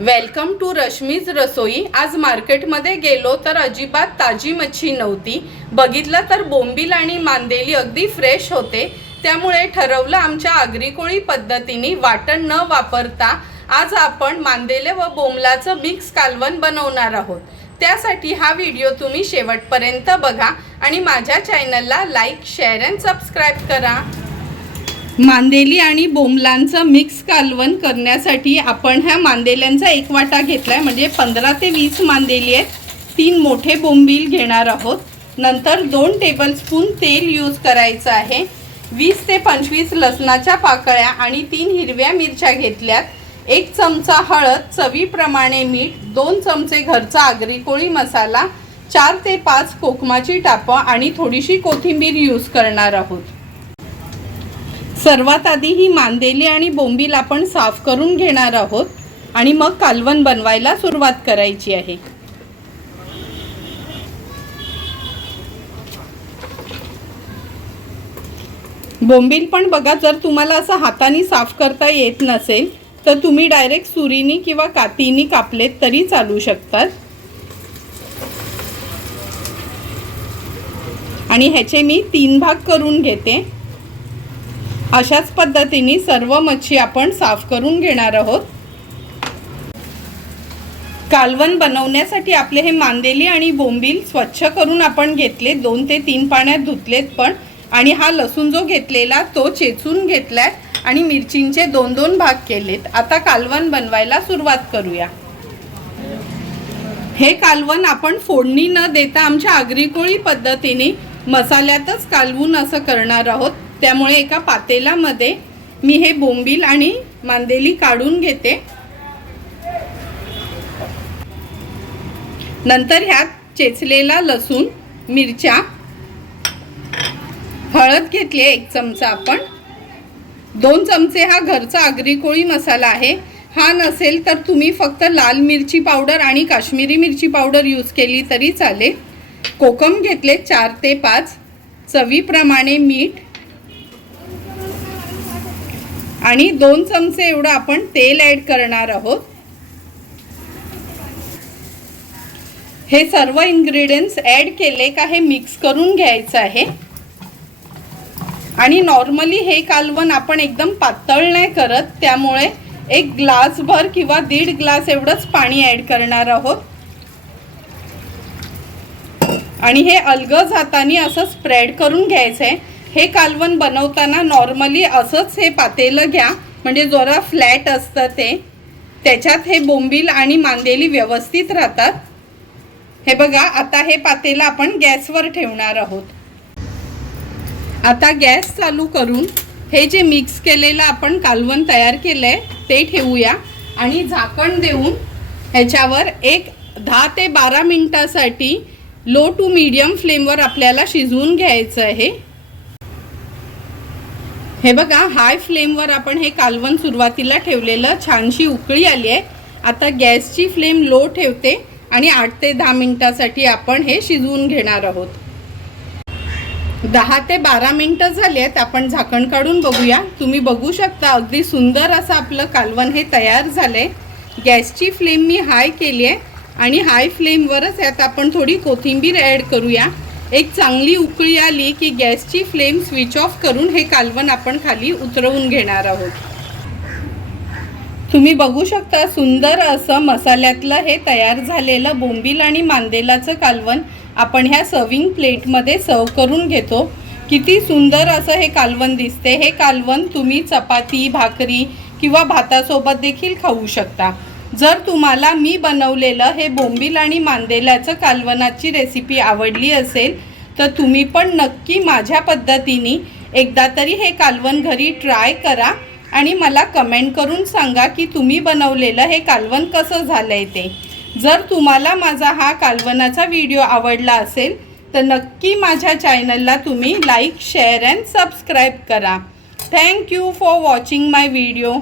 Welcome to Rashmi's रसोई. आज मार्केटमध्ये गेलो तर अजिबात ताजी मच्छी नव्हती. बघितलं तर बोंबील आणि मांदेली अगदी फ्रेश होते. त्यामुळे ठरवलं आमच्या आगरीकोळी पद्धतीने वाटण न वापरता आज आपण मांदेले व बोंबलाचं मिक्स कालवण बनवणार आहोत. त्यासाठी हा व्हिडिओ तुम्ही शेवटपर्यंत बघा आणि माझ्या चॅनलला लाईक शेअर अँड सबस्क्राईब करा. मांदेली आणि बोंबलांचं मिक्स कालवण करण्यासाठी आपण ह्या मांदेल्यांचा एक वाटा घेतला आहे म्हणजे पंधरा ते वीस मांदेली आहेत. तीन मोठे बोंबील घेणार आहोत. नंतर दोन टेबलस्पून तेल यूज करायचं आहे. वीस ते पंचवीस लसणाच्या पाकळ्या आणि तीन हिरव्या मिरच्या घेतल्यात. एक चमचा हळद चवीप्रमाणे मीठ दोन चमचे घरचा आगरी कोळी मसाला चार ते पाच कोकमाची टापं आणि थोडीशी कोथिंबीर यूज करणार आहोत. सर्वात आधी ही मांदेली आणि बोंबील आपण साफ करून घेणार आहोत आणि मग कालवण बनवायला सुरुवात करायची आहे. बोंबील पण बघा जर तुम्हाला असं हाताने साफ करता येत नसेल तर तुम्ही डायरेक्ट सुरीनी किंवा कातीनी कापलेत तरी चालू शकतात. आणि ह्याचे मी तीन भाग करून घेते. अशाच पद्धतीने सर्व मच्छी आपण साफ करून घेणार आहोत. कालवण बनवण्यासाठी आपले हे मांदेली आणि बोंबील स्वच्छ करून आपण घेतले दोन ते तीन पाण्यात धुतलेत पण आणि हा लसूण जो घेतलेला तो चेचून घेतलाय आणि मिरचींचे दोन दोन भाग केलेत. आता कालवण बनवायला सुरुवात करूया. हे कालवण आपण फोडणी न देता आमच्या आगरीकोळी पद्धतीने मसाल्यातच कालवून असं करणार आहोत. त्यामुळे एका पातेलामध्ये मी हे बोंबील आणि मांदेली काढून घेते. नंतर ह्यात चेचलेला लसूण मिरच्या हळद घेतली एक चमचा आपण. दोन चमचे हा घरचा आगरी कोळी मसाला आहे. हा नसेल तर तुम्ही फक्त लाल मिरची पावडर आणि काश्मीरी मिरची पावडर यूज केली तरी चालेल. कोकम घेतले चार ते पाच. चवीप्रमाणे मीठ आणि दोन चमचे एवढं आपण तेल ॲड करणार आहोत. हे सर्व इन्ग्रेडियंट्स ॲड केले का हे मिक्स करून घ्यायचं आहे. आणि नॉर्मली हे कालवण आपण एकदम पातळ नाही करत त्यामुळे एक ग्लासभर किंवा दीड ग्लास एवढंच पाणी ॲड करणार आहोत. आणि हे अलग हाताने असं स्प्रेड करून घ्यायचं आहे हे कालवण बनवताना नॉर्मली असंच हे पातेलं घ्या. म्हणजे जरा फ्लॅट असतं ते. त्याच्यात हे बोंबील आणि मांदेली व्यवस्थित राहतात. हे बघा आता हे पातेलं आपण गॅसवर ठेवणार आहोत. आता गॅस चालू करून हे जे मिक्स केलेलं आपण कालवण तयार केलं आहे ते ठेवूया. आणि झाकण देऊन ह्याच्यावर एक दहा ते बारा मिनटासाठी लो टू मीडियम फ्लेमवर आपल्याला शिजवून घ्यायचं आहे. हे बघा हाय फ्लेमवर आपण हे कालवण सुरुवातीला ठेवलेलं छानशी उकळी आली आहे. आता गॅसची फ्लेम लो ठेवते आणि आठ ते दहा मिनटासाठी आपण हे शिजवून घेणार आहोत. दहा ते बारा मिनटं झाली आहेत आपण झाकण काढून बघूया. तुम्ही बघू शकता अगदी सुंदर असं आपलं कालवण हे तयार झालंय. गॅसची फ्लेम मी हाय केली आहे आणि हाय फ्लेमवरच यात आपण थोडी कोथिंबीर ॲड करूया. एक चांगली उकळी आली की गॅसची फ्लेम स्विच ऑफ करून हे कालवण आपण खाली उतरवून घेणार आहोत. तुम्ही बघू शकता सुंदर असं मसाल्यातलं हे तयार झालेलं बोंबील आणि मांदेलाचं कालवण आपण ह्या सर्विंग प्लेटमध्ये सर्व करून घेतो. किती सुंदर असं हे कालवण दिसते. हे कालवण तुम्ही चपाती भाकरी किंवा भातासोबत देखील खाऊ शकता. जर तुम्हाला मी बनवलेलं हे बोंबील आणि मांदेल्याचं कालवणाची रेसिपी आवडली असेल तर तुम्ही पण नक्की माझ्या पद्धतीने एकदा तरी हे कालवण घरी ट्राय करा आणि मला कमेंट करून सांगा की तुम्ही बनवलेलं हे कालवण कसं झालं आहे ते. जर तुम्हाला माझा हा कालवनाचा व्हिडिओ आवडला असेल तर नक्की माझ्या चॅनलला तुम्ही लाईक शेअर अँड सबस्क्राईब करा. Thank you for watching my video